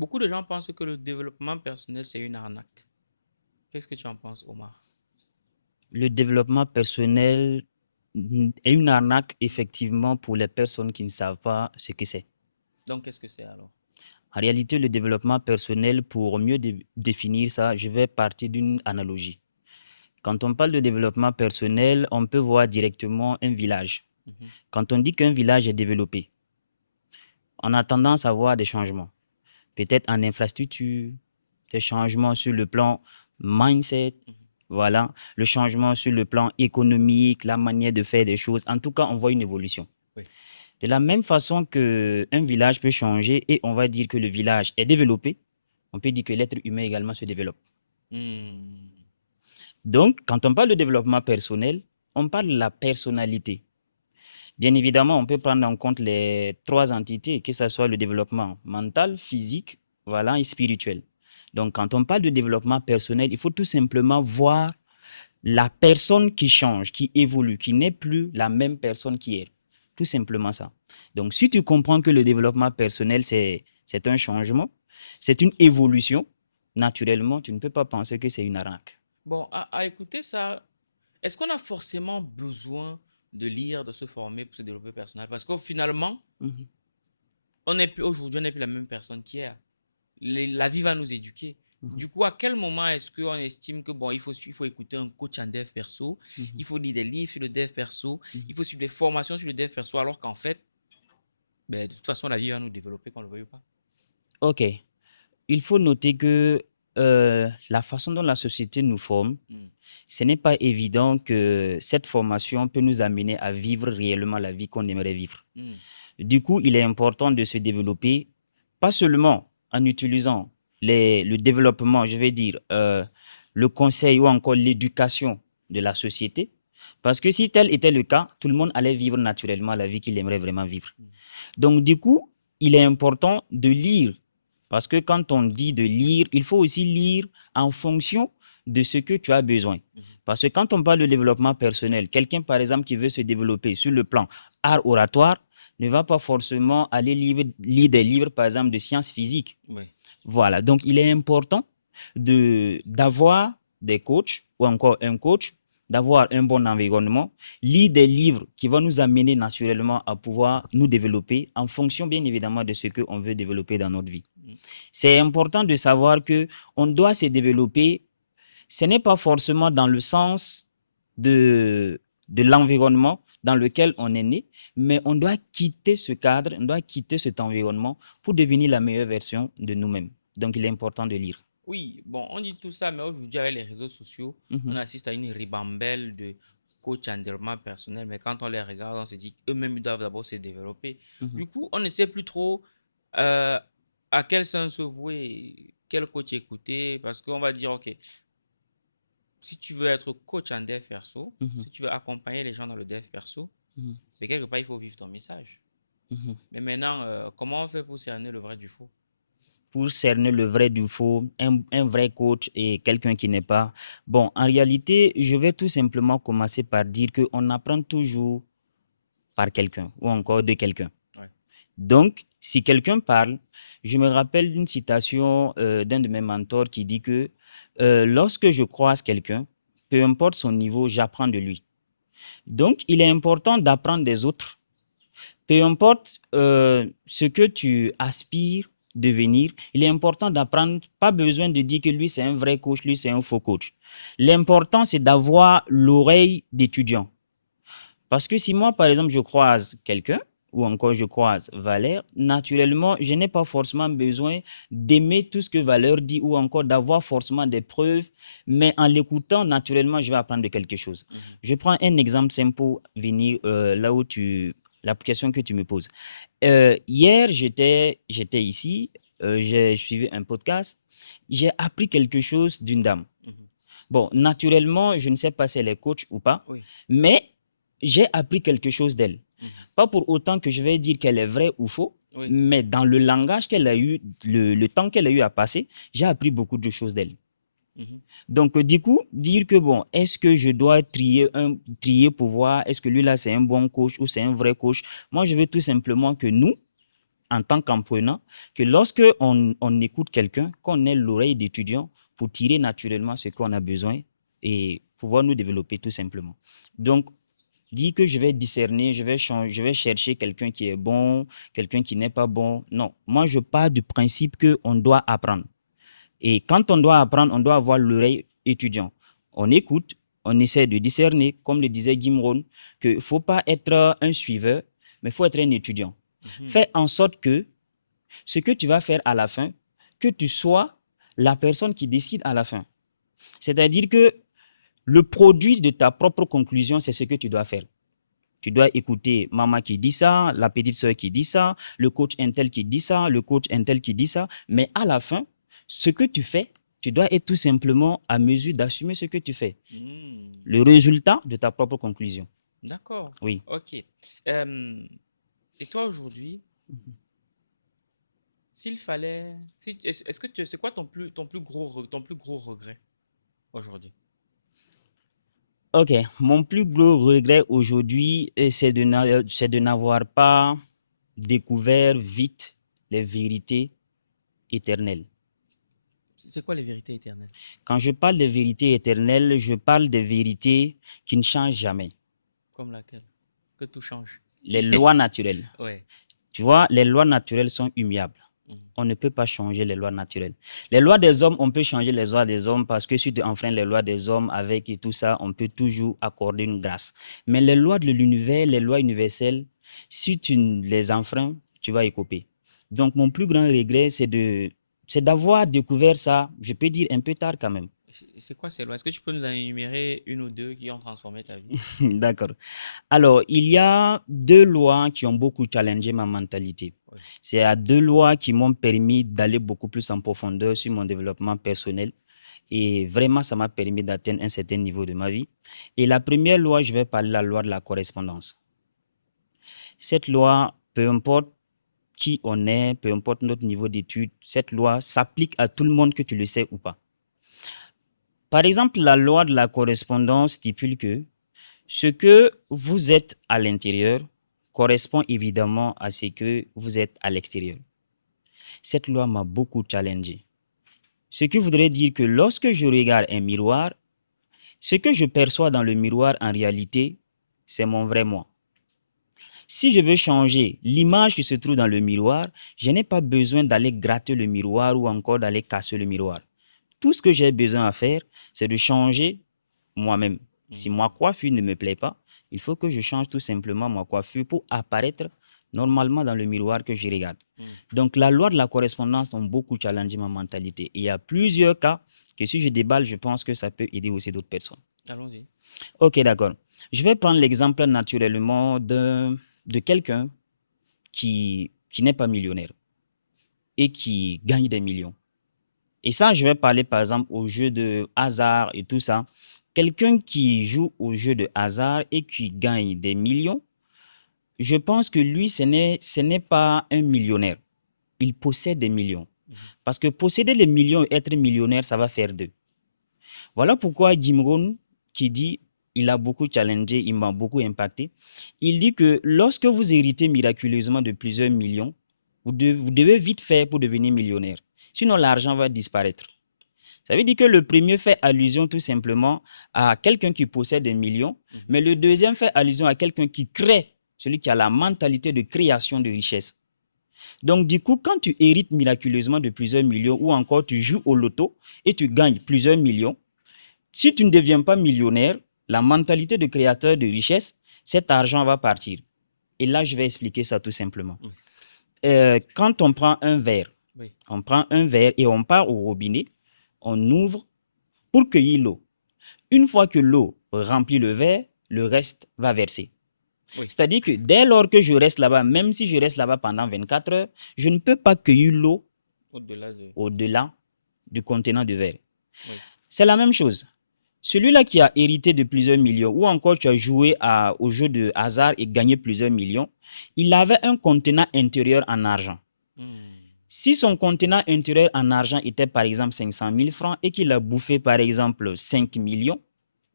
Beaucoup de gens pensent que le développement personnel, c'est une arnaque. Qu'est-ce que tu en penses, Omar? Le développement personnel est une arnaque effectivement pour les personnes qui ne savent pas ce que c'est. Donc, qu'est-ce que c'est alors? En réalité, le développement personnel, pour mieux définir ça, je vais partir d'une analogie. Quand on parle de développement personnel, on peut voir directement un village. Mhm. Quand on dit qu'un village est développé, on a tendance à voir des changements. Peut-être en infrastructure, des changements sur le plan mindset, Mhm. voilà, le changement sur le plan économique, la manière de faire des choses. En tout cas, on voit une évolution. Oui. De la même façon que un village peut changer et on va dire que le village est développé, on peut dire que l'être humain également se développe. Hmm. Donc, quand on parle de développement personnel, on parle de la personnalité. Bien évidemment, on peut prendre en compte les trois entités, que ce soit le développement mental, physique, voilà, et spirituel. Donc, quand on parle de développement personnel, il faut tout simplement voir la personne qui change, qui évolue, qui n'est plus la même personne qu'hier. Tout simplement ça. Donc, si tu comprends que le développement personnel, c'est un changement, c'est une évolution, naturellement, tu ne peux pas penser que c'est une arnaque. Bon, à écouter ça, est-ce qu'on a forcément besoin de lire, de se former pour se développer personnel? Parce que finalement, Mhm, on n'est plus aujourd'hui, on n'est plus la même personne qu'hier. La vie va nous éduquer. mhm, Du coup, à quel moment est-ce qu'on estime que bon, il faut écouter un coach en dev perso, mhm, il faut lire des livres sur le dev perso, mhm. il faut suivre des formations sur le dev perso, alors qu'en fait, ben, de toute façon, la vie va nous développer, qu'on ne le veuille pas. Ok. Il faut noter que la façon dont la société nous forme, Hmm. ce n'est pas évident que cette formation peut nous amener à vivre réellement la vie qu'on aimerait vivre. Hmm. Du coup, il est important de se développer, pas seulement en utilisant le développement, je vais dire, le conseil ou encore l'éducation de la société, parce que si tel était le cas, tout le monde allait vivre naturellement la vie qu'il aimerait vraiment vivre. Hmm. Donc, du coup, il est important de lire, parce que quand on dit de lire, il faut aussi lire en fonction de ce que tu as besoin. Mhm. Parce que quand on parle de développement personnel, quelqu'un, par exemple, qui veut se développer sur le plan art oratoire, ne va pas forcément aller lire des livres, par exemple, de sciences physiques. Oui. Voilà, donc il est important d'avoir des coachs ou encore un coach, d'avoir un bon environnement, lire des livres qui vont nous amener naturellement à pouvoir nous développer en fonction bien évidemment de ce qu'on veut développer dans notre vie. Hmm. C'est important de savoir que on doit se développer, ce n'est pas forcément dans le sens de l'environnement dans lequel on est né, mais on doit quitter ce cadre, on doit quitter cet environnement pour devenir la meilleure version de nous-mêmes. Donc, il est important de lire. Oui, bon, on dit tout ça, mais aujourd'hui, avec les réseaux sociaux, on Mhm, assiste à une ribambelle de coachs en développement personnel, mais quand on les regarde, on se dit qu'eux-mêmes ils doivent d'abord se développer. mhm. Du coup, on ne sait plus trop euh, à quel sens se vouer, quel coach écouter, parce qu'on va dire, OK, si tu veux être coach en dev perso, Mhm, si tu veux accompagner les gens dans le dev perso, mhm, mais quelque part, il faut vivre ton message. mhm. Mais maintenant, comment on fait pour cerner le vrai du faux? Pour cerner le vrai du faux, un vrai coach et quelqu'un qui n'est pas. Bon, en réalité, je vais tout simplement commencer par dire qu'on apprend toujours par quelqu'un ou encore de quelqu'un. Ouais. Donc, si quelqu'un parle, je me rappelle d'une citation d'un de mes mentors qui dit que lorsque je croise quelqu'un, peu importe son niveau, j'apprends de lui. Donc, il est important d'apprendre des autres. Peu importe ce que tu aspires devenir, il est important d'apprendre. Pas besoin de dire que lui, c'est un vrai coach, lui, c'est un faux coach. L'important, c'est d'avoir l'oreille d'étudiant. Parce que si moi, par exemple, je croise quelqu'un, ou encore je croise Valère, naturellement, je n'ai pas forcément besoin d'aimer tout ce que Valère dit ou encore d'avoir forcément des preuves, mais en l'écoutant, naturellement, je vais apprendre de quelque chose. Mhm. Je prends un exemple simple pour venir là où l'application que tu me poses. Hier, j'étais ici, j'ai suivi un podcast, j'ai appris quelque chose d'une dame. Mhm. Bon, naturellement, je ne sais pas si elle est coach ou pas, Oui. mais j'ai appris quelque chose d'elle. Mhm. Pas pour autant que je vais dire qu'elle est vraie ou faux, Oui. mais dans le langage qu'elle a eu, le temps qu'elle a eu à passer, j'ai appris beaucoup de choses d'elle. Mhm. Donc, du coup, dire que bon, est-ce que je dois trier pour voir, est-ce que lui là c'est un bon coach ou c'est un vrai coach? Moi, je veux tout simplement que nous, en tant qu'apprenant que lorsque on écoute quelqu'un, qu'on ait l'oreille d'étudiant pour tirer naturellement ce qu'on a besoin et pouvoir nous développer tout simplement. Donc, dire que je vais discerner, je vais chercher quelqu'un qui est bon, quelqu'un qui n'est pas bon. Non, moi je pars du principe qu'on doit apprendre. Et quand on doit apprendre, on doit avoir l'oreille étudiant. On écoute, on essaie de discerner, comme le disait Gimron, qu'il ne faut pas être un suiveur, mais il faut être un étudiant. Fais en sorte que ce que tu vas faire à la fin, que tu sois la personne qui décide à la fin. C'est-à-dire que le produit de ta propre conclusion, c'est ce que tu dois faire. Tu dois écouter maman qui dit ça, la petite soeur qui dit ça, le coach intel qui dit ça, le coach intel qui dit ça. Mais à la fin, ce que tu fais, tu dois être tout simplement à mesure d'assumer ce que tu fais. Hmm. Le résultat de ta propre conclusion. D'accord. Oui. Ok. Et toi aujourd'hui, s'il fallait, est-ce que c'est quoi ton plus gros regret aujourd'hui? Ok. Mon plus gros regret aujourd'hui, c'est de n'avoir pas découvert vite les vérités éternelles. C'est quoi les vérités éternelles? Quand je parle de vérités éternelles, je parle de vérités qui ne changent jamais. Comme laquelle? Que tout change. Les lois naturelles. Ouais. Tu vois, les lois naturelles sont immuables. Mhm. On ne peut pas changer les lois naturelles. Les lois des hommes, on peut changer les lois des hommes parce que si tu enfreins les lois des hommes avec et tout ça, on peut toujours accorder une grâce. Mais les lois de l'univers, les lois universelles, si tu les enfreins, tu vas écoper. Donc, mon plus grand regret, c'est d'avoir découvert ça, je peux dire un peu tard quand même. C'est quoi ces lois? Est-ce que tu peux nous en énumérer une ou deux qui ont transformé ta vie? D'accord. Alors, il y a deux lois qui ont beaucoup challengé ma mentalité. Oui. C'est à deux lois qui m'ont permis d'aller beaucoup plus en profondeur sur mon développement personnel. Et vraiment, ça m'a permis d'atteindre un certain niveau de ma vie. Et la première loi, je vais parler de la loi de la correspondance. Cette loi, peu importe qui on est, peu importe notre niveau d'études, cette loi s'applique à tout le monde, que tu le sais ou pas. Par exemple, la loi de la correspondance stipule que ce que vous êtes à l'intérieur correspond évidemment à ce que vous êtes à l'extérieur. Cette loi m'a beaucoup challengé. Ce qui voudrait dire que lorsque je regarde un miroir, ce que je perçois dans le miroir en réalité, c'est mon vrai moi. Si je veux changer l'image qui se trouve dans le miroir, je n'ai pas besoin d'aller gratter le miroir ou encore d'aller casser le miroir. Tout ce que j'ai besoin à faire, c'est de changer moi-même. Si ma coiffure ne me plaît pas, il faut que je change tout simplement ma coiffure pour apparaître normalement dans le miroir que je regarde. Donc, la loi de la correspondance a beaucoup challengé ma mentalité. Et il y a plusieurs cas que si je déballe, je pense que ça peut aider aussi d'autres personnes. Allons-y. Ok, d'accord. Je vais prendre l'exemple naturellement de quelqu'un qui n'est pas millionnaire et qui gagne des millions. Et ça, je vais parler par exemple au jeu de hasard et tout ça. Quelqu'un qui joue au jeu de hasard et qui gagne des millions, je pense que lui, ce n'est pas un millionnaire. Il possède des millions. Parce que posséder les millions et être millionnaire, ça va faire deux. Voilà pourquoi Jim Rohn, qui dit, il a beaucoup challengé, il m'a beaucoup impacté. Il dit que lorsque vous héritez miraculeusement de plusieurs millions, vous devez vite faire pour devenir millionnaire. Sinon, l'argent va disparaître. Ça veut dire que le premier fait allusion tout simplement à quelqu'un qui possède des millions, mais le deuxième fait allusion à quelqu'un qui crée, celui qui a la mentalité de création de richesse. Donc, du coup, quand tu hérites miraculeusement de plusieurs millions ou encore tu joues au loto et tu gagnes plusieurs millions, si tu ne deviens pas millionnaire, la mentalité de créateur de richesse, cet argent va partir. Et là, je vais expliquer ça tout simplement. Quand on prend un verre, Oui. on prend un verre et on part au robinet, on ouvre pour cueillir l'eau. Une fois que l'eau remplit le verre, le reste va verser. Oui. C'est-à-dire que dès lors que je reste là-bas, même si je reste là-bas pendant 24 heures, je ne peux pas cueillir l'eau au-delà du contenant de verre. Oui. C'est la même chose. Celui-là qui a hérité de plusieurs millions, ou encore tu as joué au jeu de hasard et gagné plusieurs millions, il avait un contenant intérieur en argent. Si son contenant intérieur en argent était par exemple 500 000 francs et qu'il a bouffé par exemple 5 millions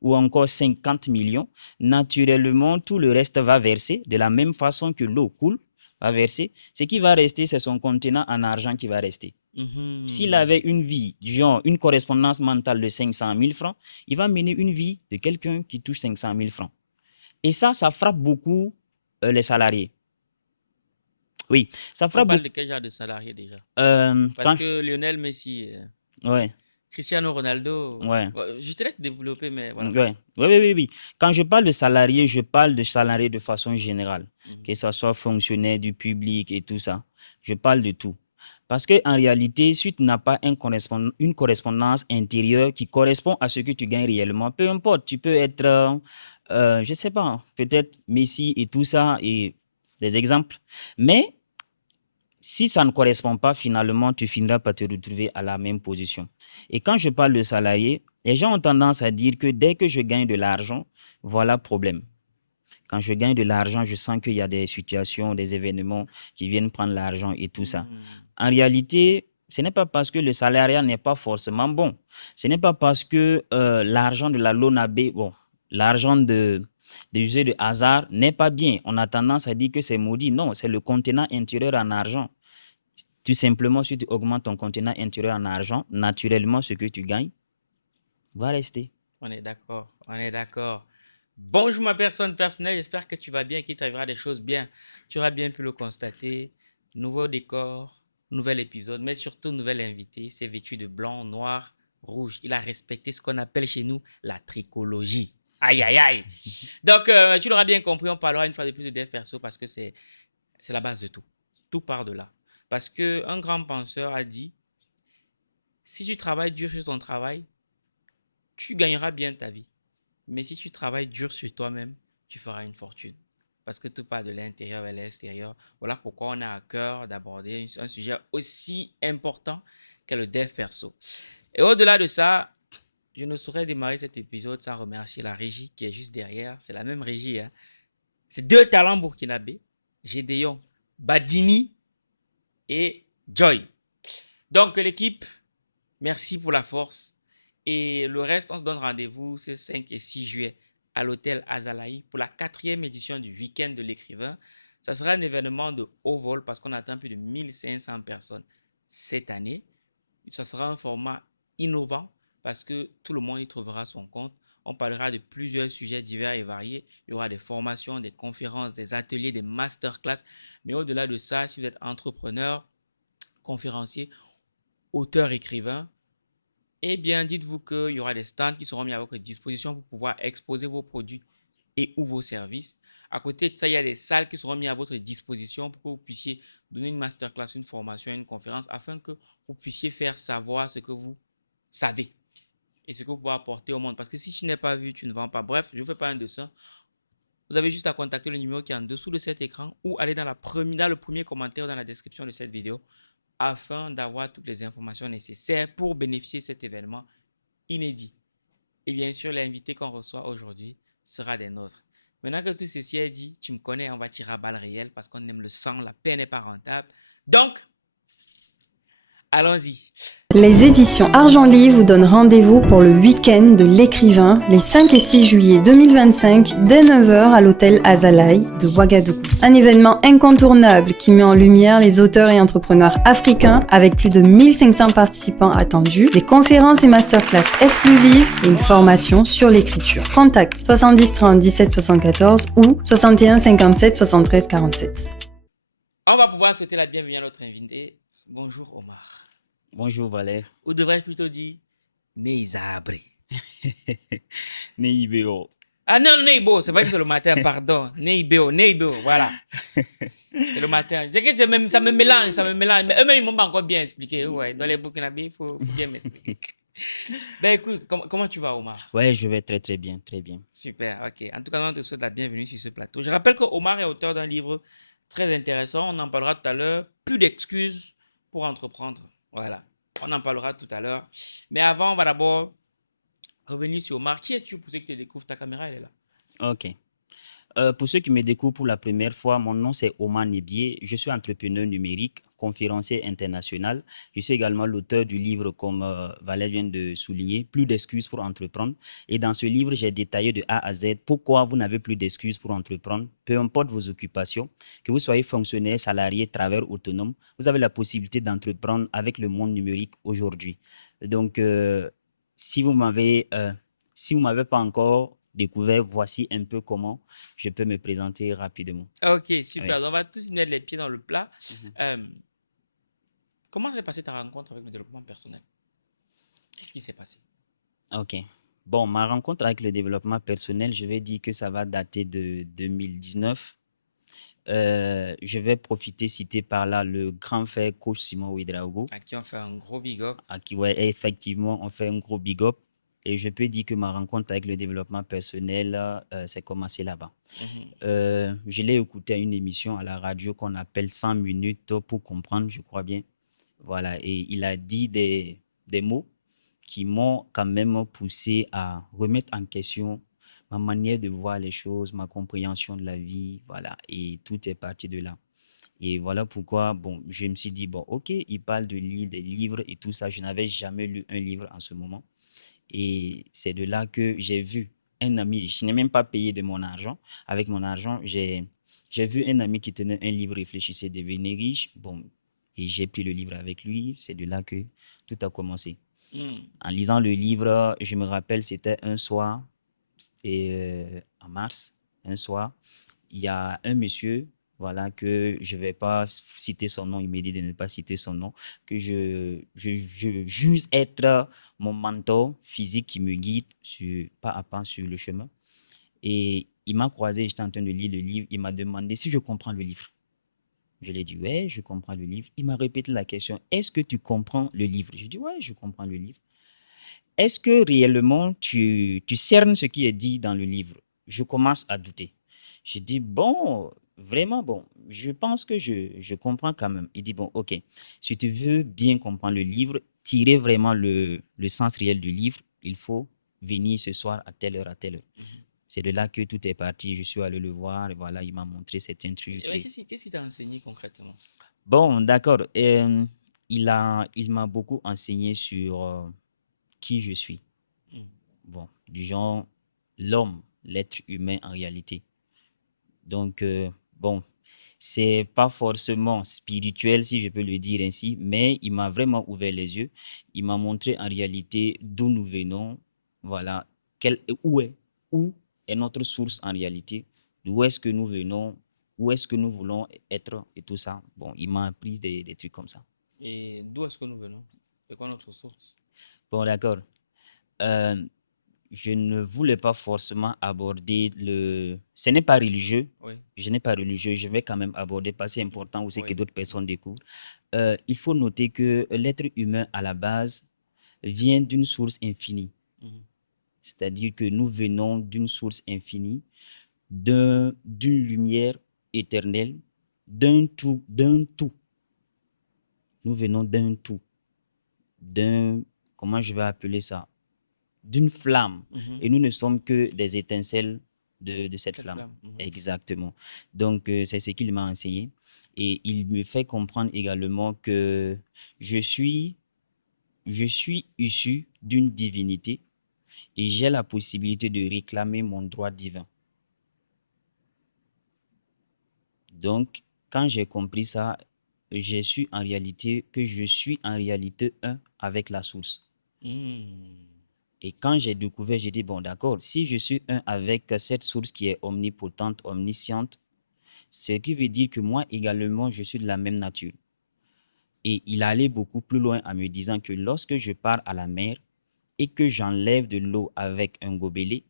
ou encore 50 millions, naturellement tout le reste va verser de la même façon que l'eau coule va verser. Ce qui va rester, c'est son contenant en argent qui va rester. S'il avait une vie, genre une correspondance mentale de 500 000 francs, il va mener une vie de quelqu'un qui touche 500 000 francs. Et ça frappe beaucoup les salariés. Oui, ça On frappe parle beaucoup. de quel genre de salarié déjà? Quand Parce que Lionel Messi, ouais, Cristiano Ronaldo, ouais, je te laisse développer, mais voilà. ouais, oui. Quand je parle de salariés, je parle de salariés de façon générale, que ce soit fonctionnaire du public et tout ça. Je parle de tout. Parce qu'en réalité, si tu n'as pas une correspondance intérieure qui correspond à ce que tu gagnes réellement, peu importe, tu peux être, je ne sais pas, peut-être Messi et tout ça, et des exemples. Mais si ça ne correspond pas, finalement, tu finiras par te retrouver à la même position. Et quand je parle de salarié, les gens ont tendance à dire que dès que je gagne de l'argent, voilà problème. Quand je gagne de l'argent, je sens qu'il y a des situations, des événements qui viennent prendre l'argent et tout ça. En réalité, ce n'est pas parce que le salariat n'est pas forcément bon. Ce n'est pas parce que l'argent de la LONABE, bon, l'argent des jeux de hasard n'est pas bien. On a tendance à dire que c'est maudit. Non, c'est le contenant intérieur en argent. Tout simplement, si tu augmentes ton contenant intérieur en argent, naturellement, ce que tu gagnes va rester. On est d'accord, on est d'accord. Bonjour ma personne personnelle, j'espère que tu vas bien, qu'il t'arrivera des choses bien. Tu auras bien pu le constater. Nouveau décor, nouvel épisode, mais surtout nouvel invité. Il s'est vêtu de blanc, noir, rouge. Il a respecté ce qu'on appelle chez nous la tricologie. Aïe, aïe, aïe. Donc, tu l'auras bien compris, on parlera une fois de plus de dev perso parce que c'est la base de tout. Tout part de là. Parce qu'un grand penseur a dit, si tu travailles dur sur ton travail, tu gagneras bien ta vie. Mais si tu travailles dur sur toi-même, tu feras une fortune. Parce que tout part de l'intérieur vers l'extérieur. Voilà pourquoi on a à cœur d'aborder un sujet aussi important que le dev perso. Et au-delà de ça, je ne saurais démarrer cet épisode sans remercier la régie qui est juste derrière. C'est la même régie. Hein. C'est deux talents burkinabés. Gédéon Badini et Joy. Donc l'équipe, merci pour la force. Et le reste, on se donne rendez-vous ce 5 et 6 juillet à l'hôtel Azalaï pour la 4e édition du week-end de l'écrivain. Ça sera un événement de haut vol parce qu'on attend plus de 1500 personnes cette année. Ça sera un format innovant parce que tout le monde y trouvera son compte. On parlera de plusieurs sujets divers et variés. Il y aura des formations, des conférences, des ateliers, des masterclass. Mais au-delà de ça, si vous êtes entrepreneur, conférencier, auteur, écrivain, eh bien, dites-vous qu'il y aura des stands qui seront mis à votre disposition pour pouvoir exposer vos produits et ou vos services. À côté de ça, il y a des salles qui seront mises à votre disposition pour que vous puissiez donner une masterclass, une formation, une conférence, afin que vous puissiez faire savoir ce que vous savez et ce que vous pouvez apporter au monde. Parce que si tu n'es pas vu, tu ne vends pas. Bref, je ne fais pas un dessin. Vous avez juste à contacter le numéro qui est en dessous de cet écran ou aller dans le premier commentaire dans la description de cette vidéo afin d'avoir toutes les informations nécessaires pour bénéficier de cet événement inédit. Et bien sûr, l'invité qu'on reçoit aujourd'hui sera des nôtres. Maintenant que tout ceci est dit, tu me connais, on va tirer à balles réelles parce qu'on aime le sang, la paix n'est pas rentable. Donc, allons-y. Les éditions Argent Livre vous donnent rendez-vous pour le week-end de l'écrivain les 5 et 6 juillet 2025 dès 9h à l'hôtel Azalaï de Ouagadougou. Un événement incontournable qui met en lumière les auteurs et entrepreneurs africains avec plus de 1500 participants attendus, des conférences et masterclass exclusives et une formation sur l'écriture. Contact 70 30 17 74 ou 61 57 73 47. On va pouvoir souhaiter la bienvenue à notre invité. Bonjour Omar. Bonjour Valère. Ou devrais-je plutôt dire Neizabre. Neibeo. Ah non, Neibo, c'est vrai que c'est le matin, pardon. Neibeo, voilà. C'est le matin. C'est que ça me mélange. Mais eux-mêmes, ils m'ont pas encore bien expliqué. Ouais, dans les Burkinabés, il faut bien m'expliquer. Ben écoute, comment tu vas, Omar? Ouais, je vais très très bien, très bien. Super, ok. En tout cas, on te souhaite la bienvenue sur ce plateau. Je rappelle que Omar est auteur d'un livre très intéressant. On en parlera tout à l'heure. Plus d'excuses pour entreprendre. Voilà. On en parlera tout à l'heure. Mais avant, on va d'abord revenir sur Omar. Qui es-tu pour ceux qui te découvrent? Ta caméra, elle est là. Ok. Pour ceux qui me découvrent pour la première fois, mon nom c'est Omar Nebié. Je suis entrepreneur numérique, conférencier international. Je suis également l'auteur du livre, comme Valère vient de souligner, Plus d'excuses pour entreprendre. Et dans ce livre, j'ai détaillé de A à Z pourquoi vous n'avez plus d'excuses pour entreprendre, peu importe vos occupations, que vous soyez fonctionnaire, salarié, travailleur autonome, vous avez la possibilité d'entreprendre avec le monde numérique aujourd'hui. Donc, si vous m'avez pas encore découvert, voici un peu comment je peux me présenter rapidement. Ok, Oui. super. On va tous mettre les pieds dans le plat. Mhm. Comment s'est passée ta rencontre avec le développement personnel? Qu'est-ce qui s'est passé? Ok. Bon, ma rencontre avec le développement personnel, je vais dire que ça va dater de 2019. Je vais profiter, citer par là le grand frère coach Simon Ouedraogo, À qui on fait un gros big up. à qui, ouais, effectivement, on fait un gros big up. Et je peux dire que ma rencontre avec le développement personnel, s'est commencé là-bas. Je l'ai écouté à une émission à la radio qu'on appelle 100 minutes pour comprendre, je crois bien. Voilà, et il a dit des mots qui m'ont quand même poussé à remettre en question ma manière de voir les choses, ma compréhension de la vie, voilà, et tout est parti de là. Et voilà pourquoi, bon, je me suis dit, bon, ok, il parle de lire des livres et tout ça. Je n'avais jamais lu un livre en ce moment. Et c'est de là que j'ai vu un ami, je n'ai même pas payé de mon argent. Avec mon argent, j'ai vu un ami qui tenait un livre, Réfléchissez, devenez riche. Bon, et j'ai pris le livre avec lui. C'est de là que tout a commencé. En lisant le livre, je me rappelle, c'était un soir, en mars, un soir, il y a un monsieur, voilà, que je ne vais pas citer son nom, il m'a dit de ne pas citer son nom, que je juge être mon mentor physique qui me guide pas à pas sur le chemin. Et il m'a croisé, j'étais en train de lire le livre, il m'a demandé si je comprends le livre. Je lui ai dit, ouais, je comprends le livre. Il m'a répété la question, est-ce que tu comprends le livre? Je dis, ouais, je comprends le livre. Est-ce que réellement tu cernes ce qui est dit dans le livre? Je commence à douter. Je dis, bon, vraiment, bon, je pense que je comprends quand même. Il dit, bon, ok, si tu veux bien comprendre le livre, tirer vraiment le sens réel du livre, il faut venir ce soir à telle heure, à telle heure. C'est de là que tout est parti. Je suis allé le voir et voilà, il m'a montré certains trucs. Et qu'est-ce qu'il t'a enseigné concrètement? Bon, d'accord. Il m'a beaucoup enseigné sur qui je suis. Bon, du genre l'homme, l'être humain en réalité. Donc, bon, c'est pas forcément spirituel, si je peux le dire ainsi, mais il m'a vraiment ouvert les yeux. Il m'a montré en réalité d'où nous venons, voilà, où est notre source en réalité, d'où est-ce que nous venons, où est-ce que nous voulons être et tout ça. Bon, il m'a appris des trucs comme ça. Et d'où est-ce que nous venons? C'est quoi notre source? Bon, d'accord. Euh, je ne voulais pas forcément aborder le... Ce n'est pas religieux. Oui. Je n'ai pas religieux. Je vais quand même aborder parce que c'est important aussi que Oui. d'autres personnes découvrent. Il faut noter que l'être humain, à la base, vient d'une source infinie. C'est-à-dire que nous venons d'une source infinie, d'une lumière éternelle, d'un tout, d'un tout. Nous venons d'un tout, d'un, comment je vais appeler ça? D'une flamme. Et nous ne sommes que des étincelles de cette flamme. Exactement. Donc, c'est ce qu'il m'a enseigné. Et il me fait comprendre également que je suis issu d'une divinité et j'ai la possibilité de réclamer mon droit divin. Donc, quand j'ai compris ça, j'ai su en réalité que je suis en réalité un avec la source. Et quand j'ai découvert, j'ai dit, bon, d'accord, si je suis un avec cette source qui est omnipotente, omnisciente, ce qui veut dire que moi également, je suis de la même nature. Et il allait beaucoup plus loin en me disant que lorsque je pars à la mer et que j'enlève de l'eau avec un gobelet,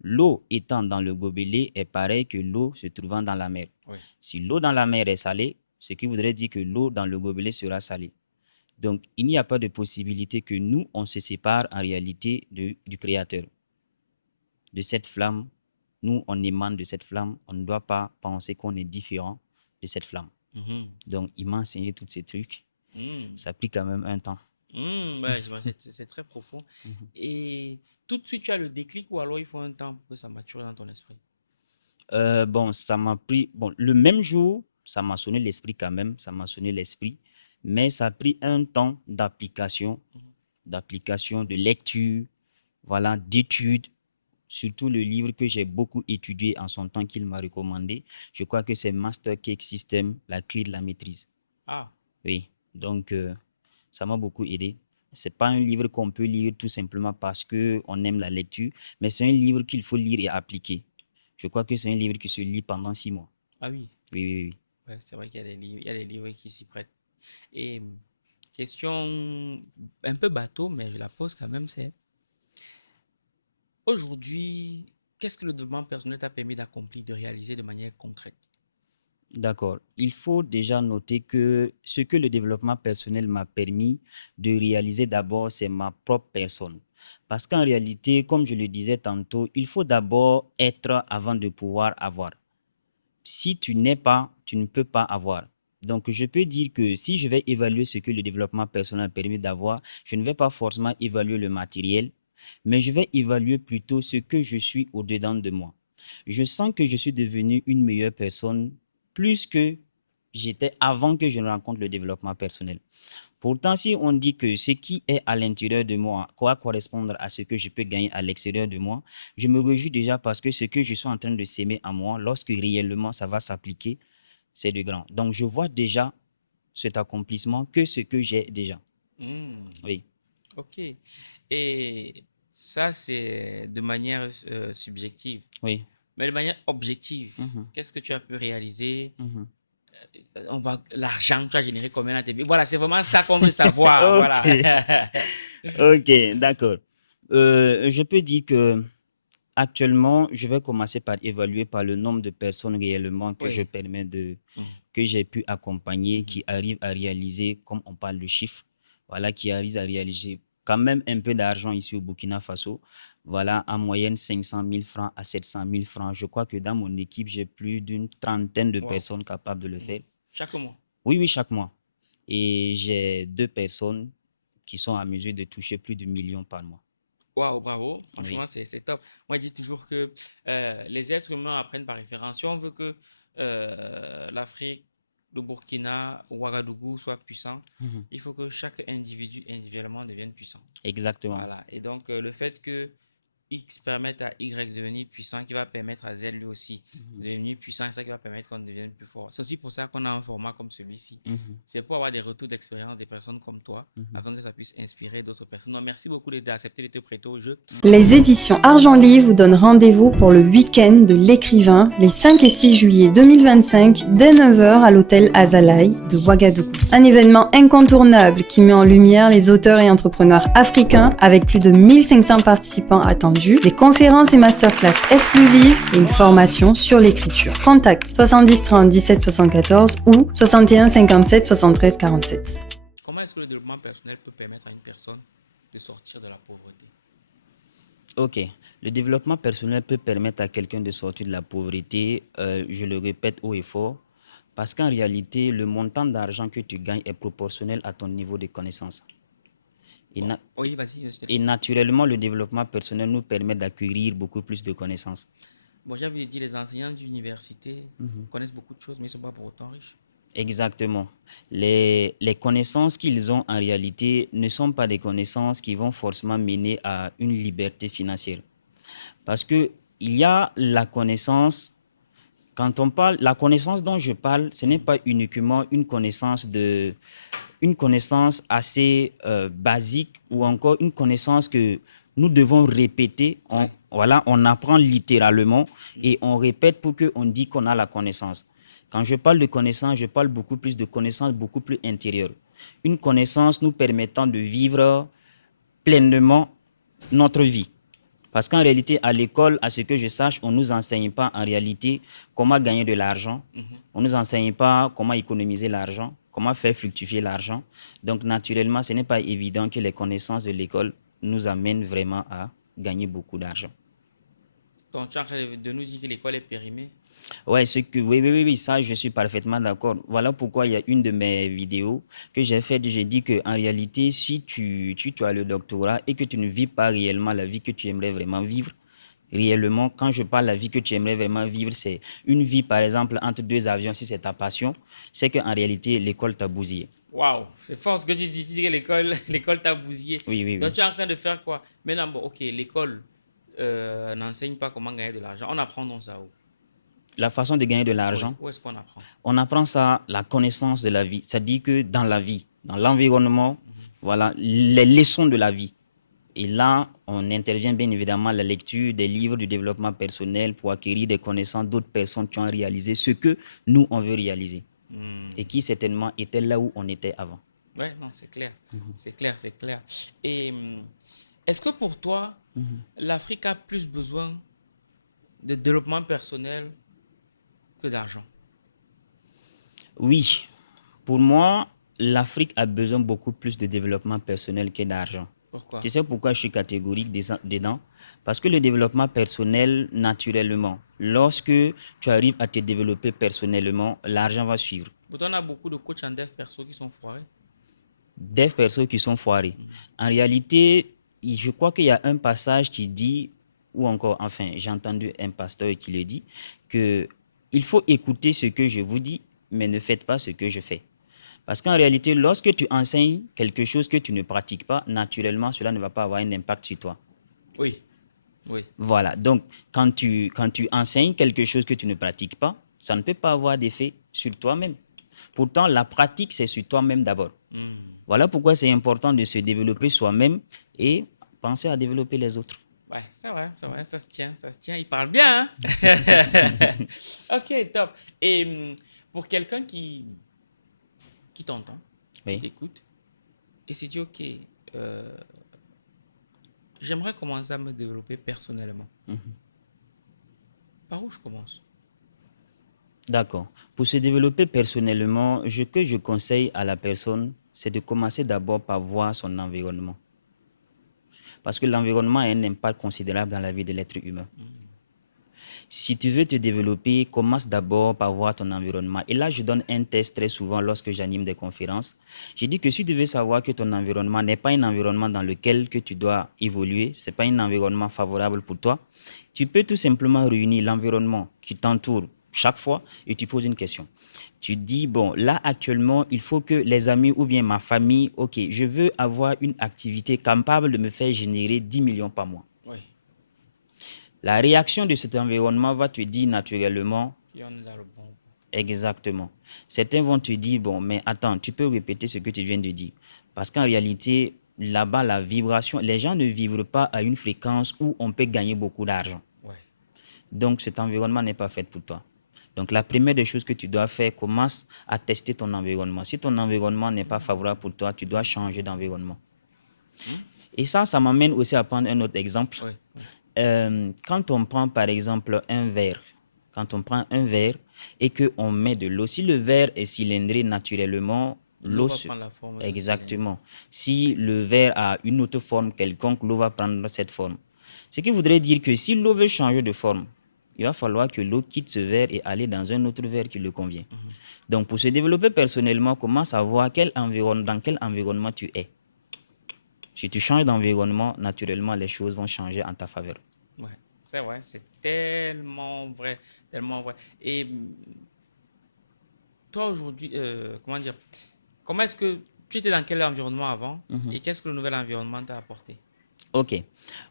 l'eau étant dans le gobelet est pareil que l'eau se trouvant dans la mer. Oui. Si l'eau dans la mer est salée, ce qui voudrait dire que l'eau dans le gobelet sera salée. Donc, il n'y a pas de possibilité que nous, on se sépare en réalité du Créateur. De cette flamme, nous, on émane de cette flamme. On ne doit pas penser qu'on est différent de cette flamme. Donc, il m'a enseigné tous ces trucs. Ça a pris quand même un temps. Ouais, c'est très profond. Et tout de suite, tu as le déclic ou alors il faut un temps pour que ça mature dans ton esprit? Bon, ça m'a pris... Bon, le même jour, ça m'a sonné l'esprit quand même, ça m'a sonné l'esprit, mais ça a pris un temps d'application, de lecture, voilà, d'études, surtout le livre que j'ai beaucoup étudié en son temps qu'il m'a recommandé. Je crois que c'est Master Cake System, la clé de la maîtrise. Ah, Oui, donc ça m'a beaucoup aidé. C'est pas un livre qu'on peut lire tout simplement parce que on aime la lecture, mais c'est un livre qu'il faut lire et appliquer. Je crois que c'est un livre qui se lit pendant 6 mois. ah oui. Oui, oui, oui. Ouais, c'est vrai qu'il y a des livres, il y a des livres qui s'y prêtent. Et question un peu bateau, mais je la pose quand même, c'est aujourd'hui, qu'est-ce que le développement personnel t'a permis d'accomplir, de réaliser de manière concrète? D'accord. Il faut déjà noter que ce que le développement personnel m'a permis de réaliser d'abord, c'est ma propre personne. Parce qu'en réalité, comme je le disais tantôt, il faut d'abord être avant de pouvoir avoir. Si tu n'es pas, tu ne peux pas avoir. Donc, je peux dire que si je vais évaluer ce que le développement personnel a permis d'avoir, je ne vais pas forcément évaluer le matériel, mais je vais évaluer plutôt ce que je suis au-dedans de moi. Je sens que je suis devenu une meilleure personne plus que j'étais avant que je ne rencontre le développement personnel. Pourtant, si on dit que ce qui est à l'intérieur de moi doit correspondre à ce que je peux gagner à l'extérieur de moi, je me réjouis déjà parce que ce que je suis en train de s'aimer en moi, lorsque réellement ça va s'appliquer, c'est de grand. Donc, je vois déjà cet accomplissement que ce que j'ai déjà. Hmm, Oui, ok. Et ça, c'est de manière subjective. oui. Mais de manière objective, Mhm, qu'est-ce que tu as pu réaliser? mhm. L'argent, tu as généré combien dans tes vies? Voilà, c'est vraiment ça qu'on veut savoir. Ok, Voilà. ok, d'accord. Je peux dire que actuellement, je vais commencer par évaluer par le nombre de personnes réellement que je Oui. permets de, Mhm, que j'ai pu accompagner, mhm. qui arrivent à réaliser, comme on parle de chiffres, voilà, qui arrivent à réaliser quand même un peu d'argent ici au Burkina Faso. Voilà, en moyenne 500 000 francs à 700 000 francs. Je crois que dans mon équipe, j'ai plus d'une trentaine de Wow. personnes capables de le Mhm. faire. Chaque mois. Oui, oui, chaque mois. Et j'ai 2 personnes qui sont à mesure de toucher plus de millions par mois. Waouh, bravo. Oui, Franchement, c'est top. Moi, je dis toujours que les êtres humains apprennent par référence. Si on veut que l'Afrique, le Burkina, Ouagadougou soit puissant, mhm, il faut que chaque individu individuellement devienne puissant. exactement. Voilà. Et donc, le fait que X permette à Y de devenir puissant, qui va permettre à Z lui aussi Mhm, de devenir puissant, c'est ça qui va permettre qu'on devienne plus fort. C'est aussi pour ça qu'on a un format comme celui-ci. mhm, C'est pour avoir des retours d'expérience des personnes comme toi, mhm. afin que ça puisse inspirer d'autres personnes. Donc, merci beaucoup d'accepter de te prêter au jeu. Les éditions Argent Livre vous donnent rendez-vous pour le week-end de l'écrivain les 5 et 6 juillet 2025 dès 9 h à l'hôtel Azalaï de Ouagadougou. Un événement incontournable qui met en lumière les auteurs et entrepreneurs africains avec plus de 1500 participants attendus, des conférences et masterclass exclusives et une formation sur l'écriture. Contact 70 30 17 74 ou 61 57 73 47. Comment est-ce que le développement personnel peut permettre à une personne de sortir de la pauvreté? Ok, le développement personnel peut permettre à quelqu'un de sortir de la pauvreté, je le répète haut et fort, parce qu'en réalité, le montant d'argent que tu gagnes est proportionnel à ton niveau de connaissance. Et, Bon, na- oui, vas-y, je et t'écoute. naturellement, le développement personnel nous permet d'acquérir beaucoup plus de connaissances. Bon, j'ai envie de dire, les enseignants d'université Mhm. connaissent beaucoup de choses, mais ils ne sont pas pour autant riches. Exactement. Les connaissances qu'ils ont en réalité ne sont pas des connaissances qui vont forcément mener à une liberté financière. Parce que il y a la connaissance. Quand on parle, la connaissance dont je parle, ce n'est pas uniquement une connaissance assez basique ou encore une connaissance que nous devons répéter. Oui. Voilà, on apprend littéralement et on répète pour qu'on dise qu'on a la connaissance. Quand je parle de connaissance, je parle beaucoup plus de connaissance, beaucoup plus intérieure. Une connaissance nous permettant de vivre pleinement notre vie. Parce qu'en réalité, à l'école, à ce que je sache, on ne nous enseigne pas en réalité comment gagner de l'argent. Mhm. On ne nous enseigne pas comment économiser l'argent, comment faire fructifier l'argent. Donc, naturellement, ce n'est pas évident que les connaissances de l'école nous amènent vraiment à gagner beaucoup d'argent. Donc, tu es en train de nous dire que l'école est périmée. Ouais, oui, oui, oui, oui, ça, je suis parfaitement d'accord. Voilà pourquoi il y a une de mes vidéos que j'ai faite. J'ai dit qu'en réalité, si tu as le doctorat et que tu ne vis pas réellement la vie que tu aimerais vraiment vivre, Réellement, quand je parle de la vie que tu aimerais vraiment vivre, c'est une vie, par exemple, entre deux avions, si c'est ta passion, c'est qu'en réalité, l'école t'a bousillé. Waouh, c'est fort ce que tu dis, tu dis que l'école, l'école t'a bousillé. Oui, oui, Donc oui. tu es en train de faire quoi? Maintenant, bon, ok, l'école n'enseigne pas comment gagner de l'argent. On apprend dans ça où? La façon de gagner de Oui, l'argent, où est-ce qu'on apprend? on apprend ça, la connaissance de la vie. Ça dit que dans la vie, dans l'environnement, voilà, les leçons de la vie. Et là, on intervient bien évidemment à la lecture des livres du développement personnel pour acquérir des connaissances d'autres personnes qui ont réalisé ce que nous, on veut réaliser. Et qui certainement étaient là où on était avant. Ouais, non, c'est clair. C'est clair, c'est clair. Et est-ce que pour toi, l'Afrique a plus besoin de développement personnel que d'argent? Oui, pour moi, l'Afrique a besoin beaucoup plus de développement personnel que d'argent. Pourquoi? Tu sais pourquoi je suis catégorique dedans? Parce que le développement personnel, naturellement, lorsque tu arrives à te développer personnellement, l'argent va suivre. Pourtant, on a beaucoup de coachs en dev perso qui sont foirés. Des personnes qui sont foirées. En réalité, je crois qu'il y a un passage qui dit, ou encore, enfin, j'ai entendu un pasteur qui le dit, que il faut écouter ce que je vous dis, mais ne faites pas ce que je fais. Parce qu'en réalité, lorsque tu enseignes quelque chose que tu ne pratiques pas, naturellement, cela ne va pas avoir un impact sur toi. Oui, oui. Voilà. Donc, quand tu enseignes quelque chose que tu ne pratiques pas, ça ne peut pas avoir d'effet sur toi-même. Pourtant, la pratique, c'est sur toi-même d'abord. Voilà pourquoi c'est important de se développer soi-même et penser à développer les autres. Ouais, c'est vrai, ça se tient, ça se tient. Il parle bien, hein? Ok, top. Et pour quelqu'un qui t'entend, qui Oui. t'écoute, et s'il dit, ok, j'aimerais commencer à me développer personnellement. Par où je commence? D'accord. Pour se développer personnellement, ce que je conseille à la personne, c'est de commencer d'abord par voir son environnement. Parce que l'environnement a un impact considérable dans la vie de l'être humain. Si tu veux te développer, commence d'abord par voir ton environnement. Et là, je donne un test très souvent lorsque j'anime des conférences. Je dis que si tu veux savoir que ton environnement n'est pas un environnement dans lequel que tu dois évoluer, ce n'est pas un environnement favorable pour toi, tu peux tout simplement réunir l'environnement qui t'entoure chaque fois et tu poses une question. Tu dis, bon, là actuellement, il faut que les amis ou bien ma famille, ok, je veux avoir une activité capable de me faire générer 10 millions par mois. Oui. La réaction de cet environnement va te dire naturellement, Et on est dans le bon. exactement. Certains vont te dire, bon, mais attends, tu peux répéter ce que tu viens de dire. Parce qu'en réalité, là-bas, la vibration, les gens ne vibrent pas à une fréquence où on peut gagner beaucoup d'argent. Ouais. Donc, cet environnement n'est pas fait pour toi. Donc, la première des choses que tu dois faire, commence à tester ton environnement. Si ton environnement n'est pas favorable pour toi, tu dois changer d'environnement. Et ça m'amène aussi à prendre un autre exemple. Oui. Quand on prend par exemple un verre, et qu'on met de l'eau, si le verre est cylindré naturellement, L'eau l'eau va se... prendre la forme d'un Exactement. Si le verre a une autre forme quelconque, l'eau va prendre cette forme. Ce qui voudrait dire que si l'eau veut changer de forme, il va falloir que l'eau quitte ce verre et aller dans un autre verre qui le convient. Donc pour se développer personnellement, commence à voir dans quel environnement tu es. Si tu changes d'environnement, naturellement, les choses vont changer en ta faveur. Ouais, c'est vrai, c'est tellement vrai, tellement vrai. Et toi aujourd'hui, comment est-ce que tu étais dans quel environnement avant et qu'est-ce que le nouvel environnement t'a apporté? Ok.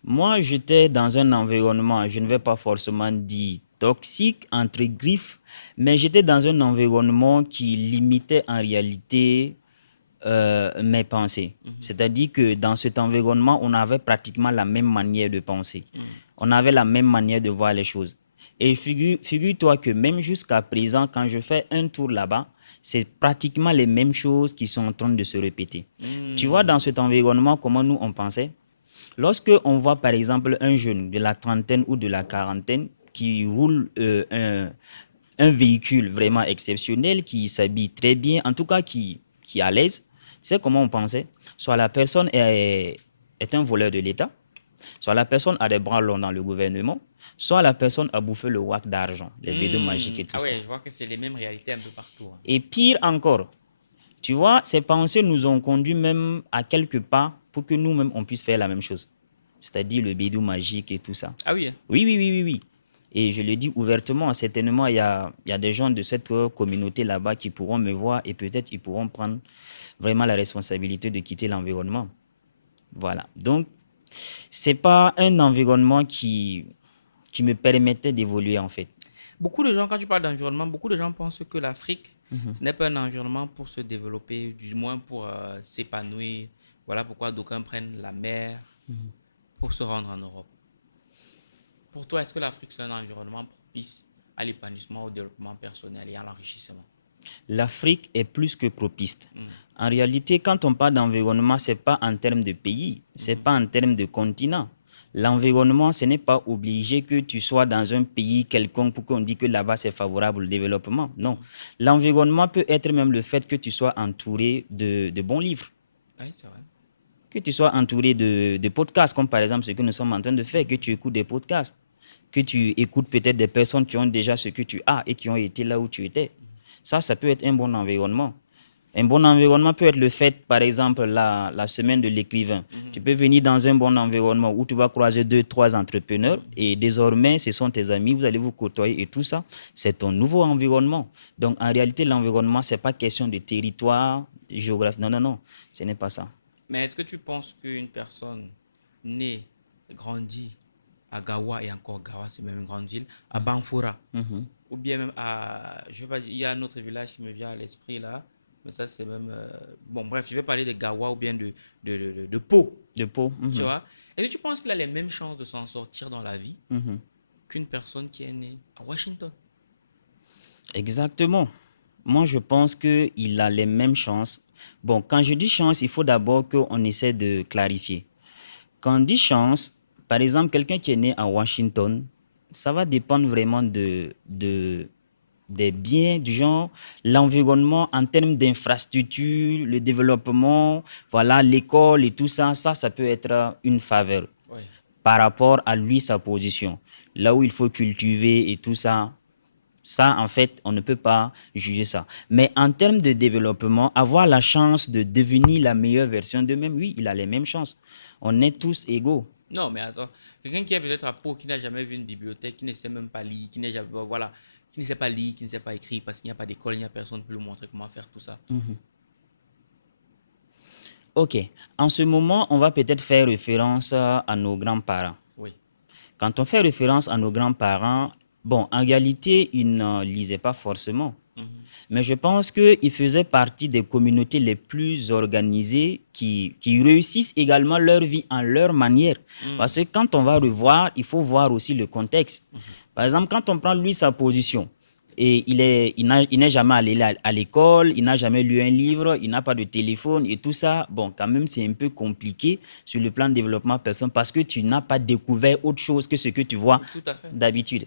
Moi, j'étais dans un environnement, je ne vais pas forcément dire toxique, entre griffes, mais j'étais dans un environnement qui limitait en réalité mes pensées. C'est-à-dire que dans cet environnement, on avait pratiquement la même manière de penser. On avait la même manière de voir les choses. Et figure-toi que même jusqu'à présent, quand je fais un tour là-bas, c'est pratiquement les mêmes choses qui sont en train de se répéter. Tu vois, dans cet environnement, comment nous, on pensait? Lorsque on voit par exemple un jeune de la trentaine ou de la quarantaine qui roule un véhicule vraiment exceptionnel, qui s'habille très bien, en tout cas qui est à l'aise, c'est comment on pensait. Soit la personne est un voleur de l'État, soit la personne a des bras longs dans le gouvernement, soit la personne a bouffé le wak d'argent, les bédos magiques et tout ça. Ah ouais, je vois que c'est les mêmes réalités un peu partout. Hein. Et pire encore, tu vois, ces pensées nous ont conduit même à quelque part pour que nous-mêmes, on puisse faire la même chose. c'est-à-dire le bidou magique et tout ça. Ah oui, hein. Oui, oui, oui, oui, oui. Et je le dis ouvertement, certainement, il y a des gens de cette communauté là-bas qui pourront me voir et peut-être ils pourront prendre vraiment la responsabilité de quitter l'environnement. Voilà. Donc, c'est pas un environnement qui me permettait d'évoluer en fait. Beaucoup de gens, quand tu parles d'environnement, beaucoup de gens pensent que l'Afrique, Mhm. ce n'est pas un environnement pour se développer, du moins pour s'épanouir. Voilà pourquoi d'aucuns prennent la mer Mhm. pour se rendre en Europe. Pour toi, est-ce que l'Afrique, c'est un environnement propice à l'épanouissement, au développement personnel et à l'enrichissement? L'Afrique est plus que propice. Mhm. En réalité, quand on parle d'environnement, ce n'est pas en termes de pays, ce n'est Mhm. pas en termes de continent. L'environnement, ce n'est pas obligé que tu sois dans un pays quelconque pour qu'on dise que là-bas c'est favorable au développement. Non. L'environnement peut être même le fait que tu sois entouré de bons livres, Oui, c'est vrai. que tu sois entouré de podcasts, comme par exemple ce que nous sommes en train de faire, que tu écoutes des podcasts, que tu écoutes peut-être des personnes qui ont déjà ce que tu as et qui ont été là où tu étais. Ça peut être un bon environnement. Un bon environnement peut être le fait, par exemple, la semaine de l'écrivain. Tu peux venir dans un bon environnement où tu vas croiser 2, 3 entrepreneurs et désormais, ce sont tes amis, vous allez vous côtoyer et tout ça, c'est ton nouveau environnement. Donc, en réalité, l'environnement, ce n'est pas question de territoire, géographie. Non, non, non, ce n'est pas ça. Mais est-ce que tu penses qu'une personne née, grandie à Gawa, et encore Gawa, c'est même une grande ville, à Banfora, Mhm. ou bien même à, je vais pas dire, il y a un autre village qui me vient à l'esprit là, mais ça c'est même, bon bref, je vais parler de Gawa ou bien de Pau, De peau. tu Mhm. vois. Est-ce que tu penses qu'il a les mêmes chances de s'en sortir dans la vie Mhm. qu'une personne qui est née à Washington? Exactement. Moi, je pense qu'il a les mêmes chances. Bon, quand je dis chance, il faut d'abord qu'on essaie de clarifier. Quand on dit chance, par exemple, quelqu'un qui est né à Washington, ça va dépendre vraiment des biens du genre, l'environnement en termes d'infrastructure, le développement, voilà, l'école et tout ça, ça peut être une faveur Oui. par rapport à lui, sa position. Là où il faut cultiver et tout ça, ça, en fait, on ne peut pas juger ça. Mais en termes de développement, avoir la chance de devenir la meilleure version d'eux-mêmes, oui, il a les mêmes chances. On est tous égaux. Non, mais attends, quelqu'un qui est peut-être à Pau, qui n'a jamais vu une bibliothèque, qui ne sait même pas lire, qui n'a jamais, voilà, qui ne sait pas lire, qui ne sait pas écrire, parce qu'il n'y a pas d'école, il n'y a personne pour lui montrer comment faire tout ça. Mhm. OK. En ce moment, on va peut-être faire référence à nos grands-parents. Oui. Quand on fait référence à nos grands-parents, bon, en réalité, ils ne lisaient pas forcément. Mhm. Mais je pense qu'ils faisaient partie des communautés les plus organisées qui réussissent également leur vie en leur manière. Parce que quand on va revoir, il faut voir aussi le contexte. Par exemple, quand on prend lui sa position, et il n'est jamais allé à l'école, il n'a jamais lu un livre, il n'a pas de téléphone et tout ça, bon, quand même, c'est un peu compliqué sur le plan de développement personnel parce que tu n'as pas découvert autre chose que ce que tu vois Tout à fait. d'habitude.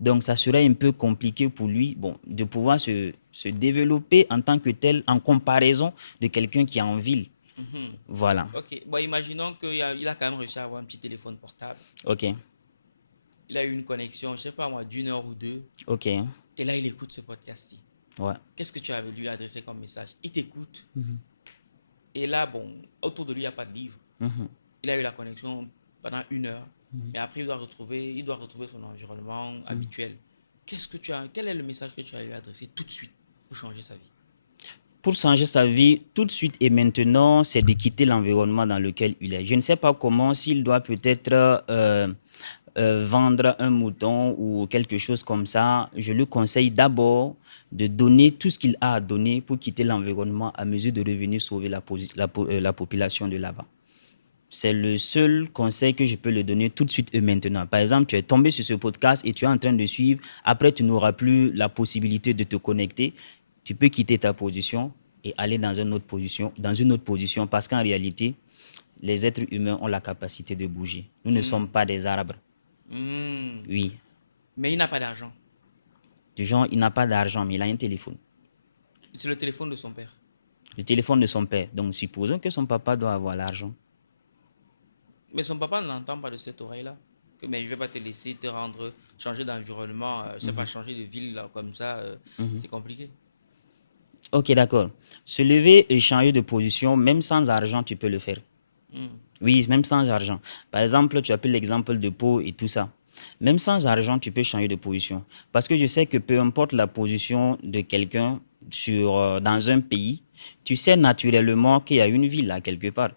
Donc, ça serait un peu compliqué pour lui, bon, de pouvoir se développer en tant que tel en comparaison de quelqu'un qui est en ville. Mhm. Voilà. Ok, bon, imaginons qu'il a quand même réussi à avoir un petit téléphone portable. OK. Il a eu une connexion, je sais pas moi, d'1 heure ou 2. OK. Et là, il écoute ce podcast-ci. Ouais. Qu'est-ce que tu avais lui adresser comme message? Il t'écoute. Mhm. Et là, bon, autour de lui, il n'y a pas de livre. Mhm. Il a eu la connexion pendant 1 heure. Mais après, il doit retrouver son environnement habituel. Quel est le message que tu as lui adressé tout de suite pour changer sa vie? Pour changer sa vie tout de suite et maintenant, c'est de quitter l'environnement dans lequel il est. Je ne sais pas comment, s'il doit peut-être vendre un mouton ou quelque chose comme ça. Je lui conseille d'abord de donner tout ce qu'il a à donner pour quitter l'environnement à mesure de revenir sauver la population de là-bas. C'est le seul conseil que je peux le donner tout de suite et maintenant. Par exemple, tu es tombé sur ce podcast et tu es en train de suivre. Après, tu n'auras plus la possibilité de te connecter. Tu peux quitter ta position et aller dans une autre position parce qu'en réalité, les êtres humains ont la capacité de bouger. Nous ne sommes pas des arbres. Oui. Mais il n'a pas d'argent. Du genre, il n'a pas d'argent, mais il a un téléphone. C'est le téléphone de son père. Le téléphone de son père. Donc, supposons que son papa doit avoir l'argent. Mais son papa ne l'entend pas de cette oreille-là. Mais je ne vais pas te laisser te rendre, changer d'environnement, je ne sais pas, changer de ville là, comme ça, c'est compliqué. Ok, d'accord. Se lever et changer de position, même sans argent, tu peux le faire. Mm. Oui, même sans argent. Par exemple, tu as pris l'exemple de Pau et tout ça. Même sans argent, tu peux changer de position. Parce que je sais que peu importe la position de quelqu'un dans un pays, tu sais naturellement qu'il y a une ville là quelque part.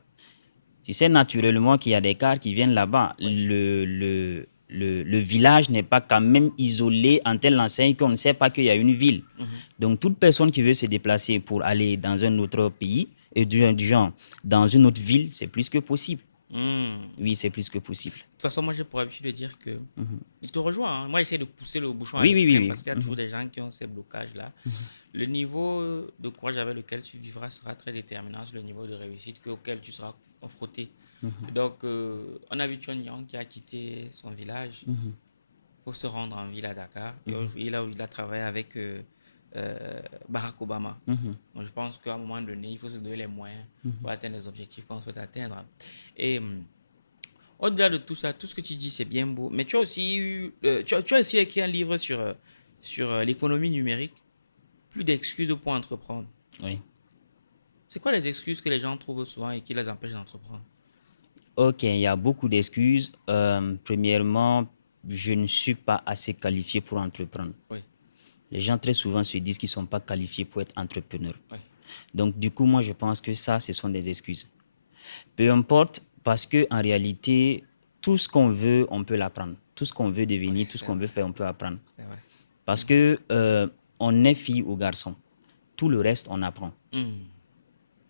Tu sais naturellement qu'il y a des cars qui viennent là-bas. Oui. Le village n'est pas quand même isolé en telle enseigne qu'on ne sait pas qu'il y a une ville. Mhm. Donc, toute personne qui veut se déplacer pour aller dans un autre pays, et du genre, dans une autre ville, c'est plus que possible. Hmm. Oui, c'est plus que possible. De toute façon, moi, j'ai pour habitude de dire que Mhm. je te rejoins, hein. Moi, j'essaie de pousser le bouchon à Oui, oui, oui, l'extrême oui. parce qu'il y a toujours Mhm. des gens qui ont ces blocages-là. Le niveau de courage avec lequel tu vivras sera très déterminant sur le niveau de réussite auquel tu seras confronté. Mhm. Donc, on a vu Chon Yang qui a quitté son village Mhm. pour se rendre en ville à Dakar. Et Mhm. aujourd'hui, là où il a travaillé avec Barack Obama. Mhm. Donc, je pense qu'à un moment donné, il faut se donner les moyens Mhm. pour atteindre les objectifs qu'on souhaite atteindre. Et au-delà de tout ça, tout ce que tu dis, c'est bien beau. Mais tu as aussi tu as aussi écrit un livre sur l'économie numérique. Plus d'excuses pour entreprendre. Oui. C'est quoi les excuses que les gens trouvent souvent et qui les empêchent d'entreprendre? Ok, il y a beaucoup d'excuses. Premièrement, je ne suis pas assez qualifié pour entreprendre. Oui, Les gens très souvent se disent qu'ils ne sont pas qualifiés pour être entrepreneurs. oui. Donc, du coup, moi, je pense que ça, ce sont des excuses. Peu importe, parce que en réalité, tout ce qu'on veut, on peut l'apprendre. Tout ce qu'on veut Oui, devenir, tout ce c'est qu'on vrai. veut faire, on peut apprendre. C'est vrai. Parce que on est fille ou garçon. Tout le reste, on apprend. Mhm.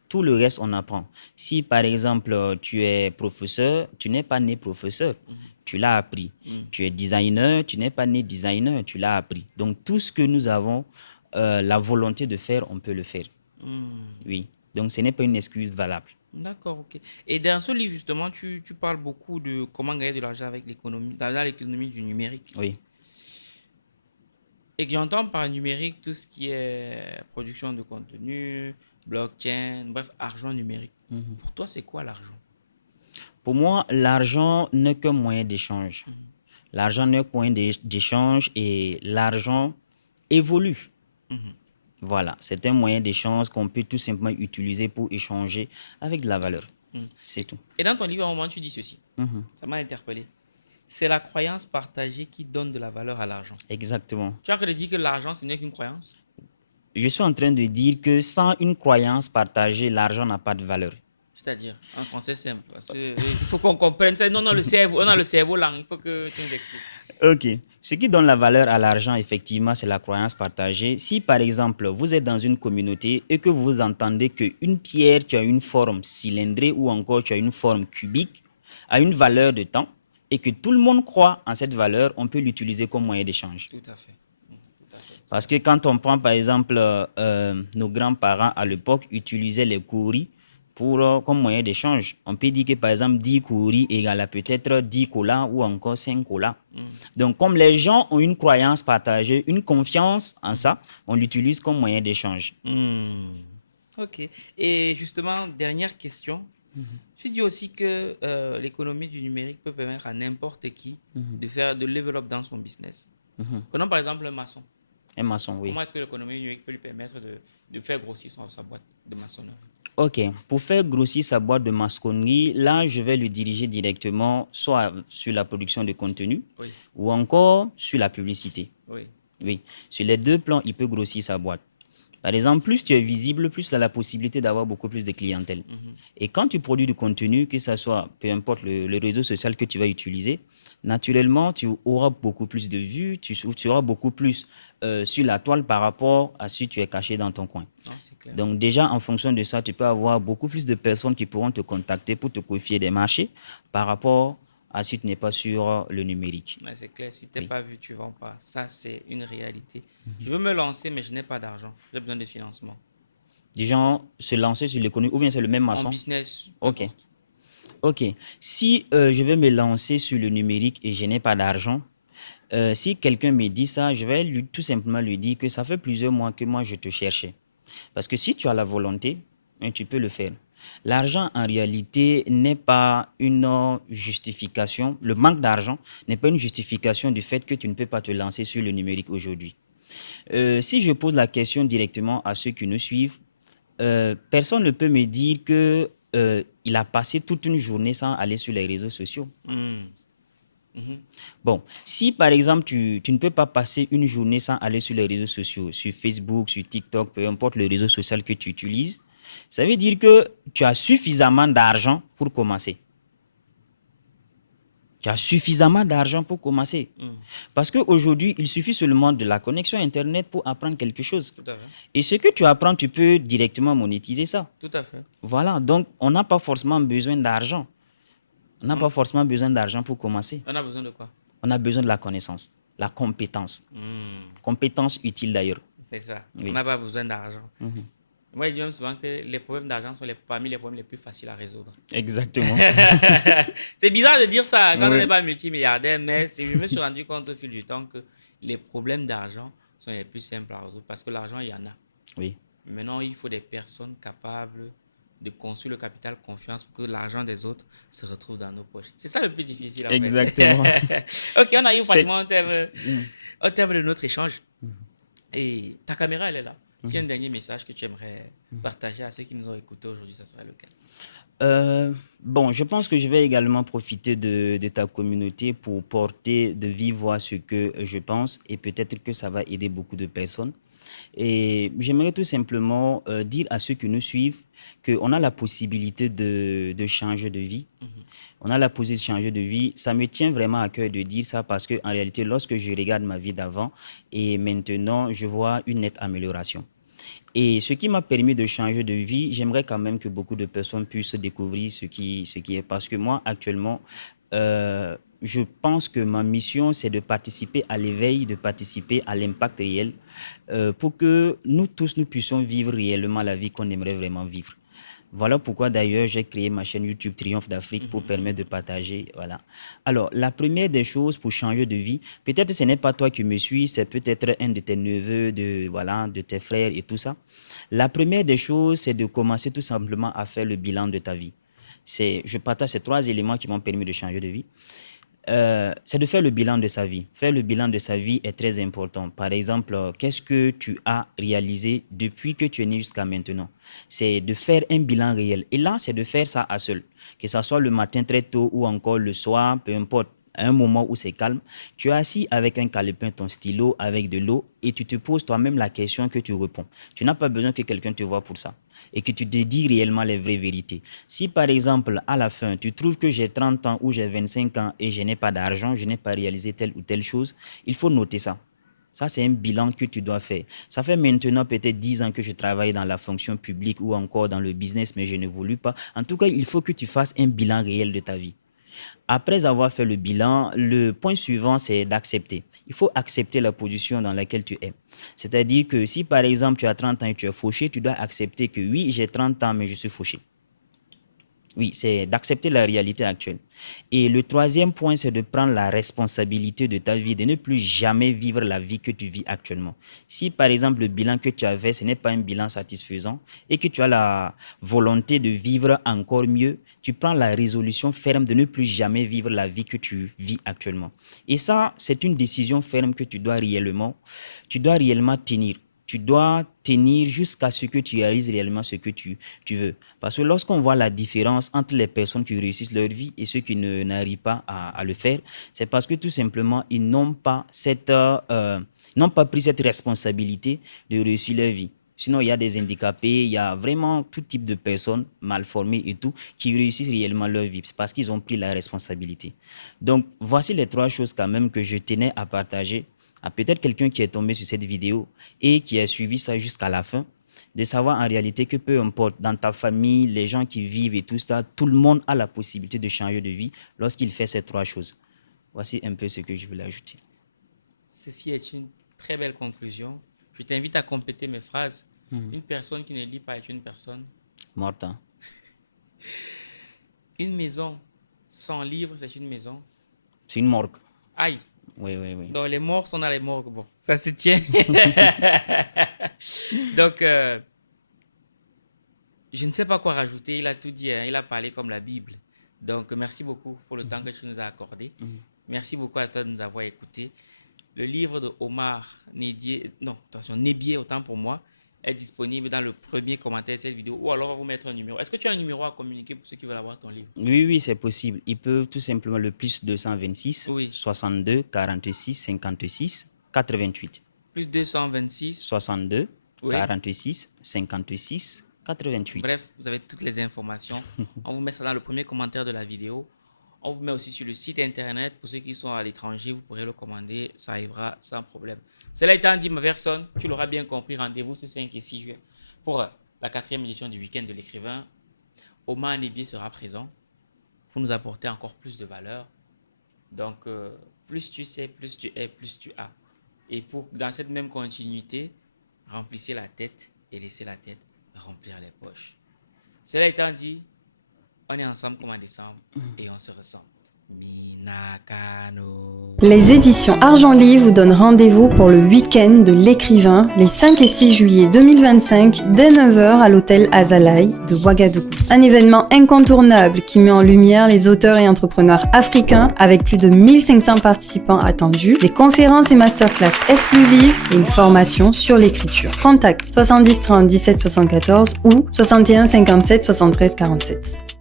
Tout le reste, on apprend. Si par exemple, tu es professeur, tu n'es pas né professeur, Mhm. tu l'as appris. Mhm. Tu es designer, tu n'es pas né designer, tu l'as appris. Donc tout ce que nous avons la volonté de faire, on peut le faire. Mhm. Oui. Donc ce n'est pas une excuse valable. D'accord, ok. Et dans ce livre, justement, tu parles beaucoup de comment gagner de l'argent avec l'économie, dans l'économie du numérique. Oui. Et j'entends par numérique tout ce qui est production de contenu, blockchain, bref, argent numérique. Mhm. Pour toi, c'est quoi l'argent? Pour moi, l'argent n'est qu'un moyen d'échange. Mhm. L'argent n'est qu'un moyen d'échange et l'argent évolue. Mhm. Voilà, c'est un moyen d'échange qu'on peut tout simplement utiliser pour échanger avec de la valeur. Mhm. C'est tout. Et dans ton livre, à un moment, tu dis ceci. Mhm. Ça m'a interpellé. C'est la croyance partagée qui donne de la valeur à l'argent. Exactement. Tu as que de dire que l'argent, ce n'est qu'une croyance? Je suis en train de dire que sans une croyance partagée, l'argent n'a pas de valeur. C'est-à-dire, en français simple. Parce que, il faut qu'on comprenne ça. Non, non, le cerveau, on a le cerveau là. Il faut que tu nous expliques. Ok. Ce qui donne la valeur à l'argent, effectivement, c'est la croyance partagée. Si, par exemple, vous êtes dans une communauté et que vous entendez qu'une pierre qui a une forme cylindrée ou encore qui a une forme cubique a une valeur de temps et que tout le monde croit en cette valeur, on peut l'utiliser comme moyen d'échange. Tout à fait. Tout à fait. Parce que quand on prend, par exemple, nos grands-parents à l'époque utilisaient les kouris comme moyen d'échange. On peut dire que, par exemple, 10 kouris égale à peut-être 10 colas ou encore 5 colas. Mhm. Donc, comme les gens ont une croyance partagée, une confiance en ça, on l'utilise comme moyen d'échange. Hmm. Ok. Et justement, dernière question. Tu dis aussi que l'économie du numérique peut permettre à n'importe qui Mhm. de faire de level up dans son business. Mhm. Prenons par exemple un maçon. Un maçon, oui. Comment est-ce que l'économie du numérique peut lui permettre de faire grossir sa boîte de maçonnerie? Ok, pour faire grossir sa boîte de maçonnerie, là, je vais le diriger directement soit sur la production de contenu Oui, ou encore sur la publicité. oui. Oui, sur les deux plans, il peut grossir sa boîte. Par exemple, plus tu es visible, plus tu as la possibilité d'avoir beaucoup plus de clientèle. Mhm. Et quand tu produis du contenu, que ce soit, peu importe le réseau social que tu vas utiliser, naturellement, tu auras beaucoup plus de vues, tu auras beaucoup plus sur la toile par rapport à si tu es caché dans ton coin. Non, c'est clair. Donc déjà, en fonction de ça, tu peux avoir beaucoup plus de personnes qui pourront te contacter pour te confier des marchés par rapport à si tu n'es pas sur le numérique. Ouais, c'est clair. Si tu n'es Oui. pas vu, tu ne vends pas. Ça, c'est une réalité. Je veux me lancer, mais je n'ai pas d'argent. J'ai besoin de financement. Des gens se lancer sur l'économie, ou bien c'est le même En maçon? business, Ok. n'importe. Ok. Si je vais me lancer sur le numérique et je n'ai pas d'argent, si quelqu'un me dit ça, je vais tout simplement lui dire que ça fait plusieurs mois que moi je te cherchais. Parce que si tu as la volonté, hein, tu peux le faire. L'argent, en réalité, n'est pas une justification. Le manque d'argent n'est pas une justification du fait que tu ne peux pas te lancer sur le numérique aujourd'hui. Si je pose la question directement à ceux qui nous suivent, personne ne peut me dire que il a passé toute une journée sans aller sur les réseaux sociaux. Mhm. Bon, si par exemple, tu ne peux pas passer une journée sans aller sur les réseaux sociaux, sur Facebook, sur TikTok, peu importe le réseau social que tu utilises, ça veut dire que tu as suffisamment d'argent pour commencer. Tu as suffisamment d'argent pour commencer. Mhm. Parce qu'aujourd'hui, il suffit seulement de la connexion Internet pour apprendre quelque chose. Tout à fait. Et ce que tu apprends, tu peux directement monétiser ça. Tout à fait. Voilà, donc on n'a pas forcément besoin d'argent. On n'a Mm. pas forcément besoin d'argent pour commencer. On a besoin de quoi? On a besoin de la connaissance, la compétence. Compétence utile d'ailleurs. C'est ça. Oui. On n'a pas besoin d'argent. Mhm. Moi, je dis même souvent que les problèmes d'argent sont parmi les problèmes les plus faciles à résoudre. Exactement. C'est bizarre de dire ça quand on Oui. n'est pas multimilliardaire, mais je me suis rendu compte au fil du temps que les problèmes d'argent sont les plus simples à résoudre parce que l'argent, il y en a. Oui. Maintenant, il faut des personnes capables de construire le capital confiance pour que l'argent des autres se retrouve dans nos poches. C'est ça le plus difficile. En Exactement. fait. Ok, on arrive pratiquement au terme de notre échange. Mhm. Et ta caméra, elle est là. S'il y a un dernier message que tu aimerais partager à ceux qui nous ont écoutés aujourd'hui, ça serait lequel? Bon, je pense que je vais également profiter de ta communauté pour porter de vive voix ce que je pense et peut-être que ça va aider beaucoup de personnes. Et j'aimerais tout simplement dire à ceux qui nous suivent qu'on a la possibilité de changer de vie. On a la possibilité de changer de vie. Ça me tient vraiment à cœur de dire ça parce qu'en réalité, lorsque je regarde ma vie d'avant et maintenant, je vois une nette amélioration. Et ce qui m'a permis de changer de vie, j'aimerais quand même que beaucoup de personnes puissent découvrir ce qui est. Parce que moi, actuellement, je pense que ma mission, c'est de participer à l'éveil, de participer à l'impact réel pour que nous tous, nous puissions vivre réellement la vie qu'on aimerait vraiment vivre. Voilà pourquoi d'ailleurs j'ai créé ma chaîne YouTube Triomphe d'Afrique pour permettre de partager. Voilà. Alors, la première des choses pour changer de vie, peut-être ce n'est pas toi qui me suis, c'est peut-être un de tes neveux, de tes frères et tout ça. La première des choses, c'est de commencer tout simplement à faire le bilan de ta vie. Je partage ces 3 éléments qui m'ont permis de changer de vie. C'est de faire le bilan de sa vie. Faire le bilan de sa vie est très important. Par exemple, qu'est-ce que tu as réalisé depuis que tu es né jusqu'à maintenant? C'est de faire un bilan réel. Et là, c'est de faire ça à seul. Que ce soit le matin très tôt ou encore le soir, peu importe, à un moment où c'est calme, tu es assis avec un calepin, ton stylo, avec de l'eau et tu te poses toi-même la question que tu réponds. Tu n'as pas besoin que quelqu'un te voie pour ça et que tu te dis réellement les vraies vérités. Si par exemple, à la fin, tu trouves que j'ai 30 ans ou j'ai 25 ans et je n'ai pas d'argent, je n'ai pas réalisé telle ou telle chose, il faut noter ça. Ça, c'est un bilan que tu dois faire. Ça fait maintenant peut-être 10 ans que je travaille dans la fonction publique ou encore dans le business, mais je n'évolue pas. En tout cas, il faut que tu fasses un bilan réel de ta vie. Après avoir fait le bilan, le point suivant, c'est d'accepter. Il faut accepter la position dans laquelle tu es. C'est-à-dire que si, par exemple, tu as 30 ans et tu es fauché, tu dois accepter que oui, j'ai 30 ans, mais je suis fauché. Oui, c'est d'accepter la réalité actuelle. Et le troisième point, c'est de prendre la responsabilité de ta vie, de ne plus jamais vivre la vie que tu vis actuellement. Si, par exemple, le bilan que tu avais, ce n'est pas un bilan satisfaisant et que tu as la volonté de vivre encore mieux, tu prends la résolution ferme de ne plus jamais vivre la vie que tu vis actuellement. Et ça, c'est une décision ferme que tu dois réellement tenir. Tu dois tenir jusqu'à ce que tu réalises réellement ce que tu veux. Parce que lorsqu'on voit la différence entre les personnes qui réussissent leur vie et ceux qui n'arrivent pas à le faire, c'est parce que tout simplement, ils n'ont pas pris cette responsabilité de réussir leur vie. Sinon, il y a des handicapés, il y a vraiment tout type de personnes mal formées et tout qui réussissent réellement leur vie. C'est parce qu'ils ont pris la responsabilité. Donc, voici les 3 choses quand même que je tenais à partager à peut-être quelqu'un qui est tombé sur cette vidéo et qui a suivi ça jusqu'à la fin, de savoir en réalité que peu importe, dans ta famille, les gens qui vivent et tout ça, tout le monde a la possibilité de changer de vie lorsqu'il fait ces 3 choses. Voici un peu ce que je voulais ajouter. Ceci est une très belle conclusion. Je t'invite à compléter mes phrases. Une personne qui ne lit pas est une personne morte. Hein? Une maison sans livre, c'est une maison. C'est une morgue. Aïe. Oui. Donc les morts sont dans les morgues. Bon, ça se tient. Donc, je ne sais pas quoi rajouter. Il a tout dit. Hein. Il a parlé comme la Bible. Donc, merci beaucoup pour le temps que tu nous as accordé. Merci beaucoup à toi de nous avoir écoutés. Le livre de Omar Nebié, autant pour moi, est disponible dans le premier commentaire de cette vidéo ou alors on va vous mettre un numéro. Est-ce que tu as un numéro à communiquer pour ceux qui veulent avoir ton livre? Oui, c'est possible. Ils peuvent tout simplement le plus 226 Oui. 62 46 56 88. Plus 226. 62 Oui. 46 56 88. Bref, vous avez toutes les informations. On vous met ça dans le premier commentaire de la vidéo. On vous met aussi sur le site internet. Pour ceux qui sont à l'étranger, vous pourrez le commander. Ça arrivera sans problème. Cela étant dit, ma personne, tu l'auras bien compris. Rendez-vous ce 5 et 6 juillet pour la 4e édition du week-end de l'écrivain. Omar Nibié sera présent pour nous apporter encore plus de valeur. Donc, plus tu sais, plus tu es, plus tu as. Et dans cette même continuité, remplissez la tête et laissez la tête remplir les poches. Cela étant dit, on est ensemble comme en décembre et on se ressemble. Minakano. Les éditions Argent Livre vous donnent rendez-vous pour le week-end de l'écrivain les 5 et 6 juillet 2025 dès 9h à l'hôtel Azalaï de Ouagadougou. Un événement incontournable qui met en lumière les auteurs et entrepreneurs africains avec plus de 1500 participants attendus, des conférences et masterclass exclusives et une formation sur l'écriture. Contact 70 30 17 74 ou 61 57 73 47.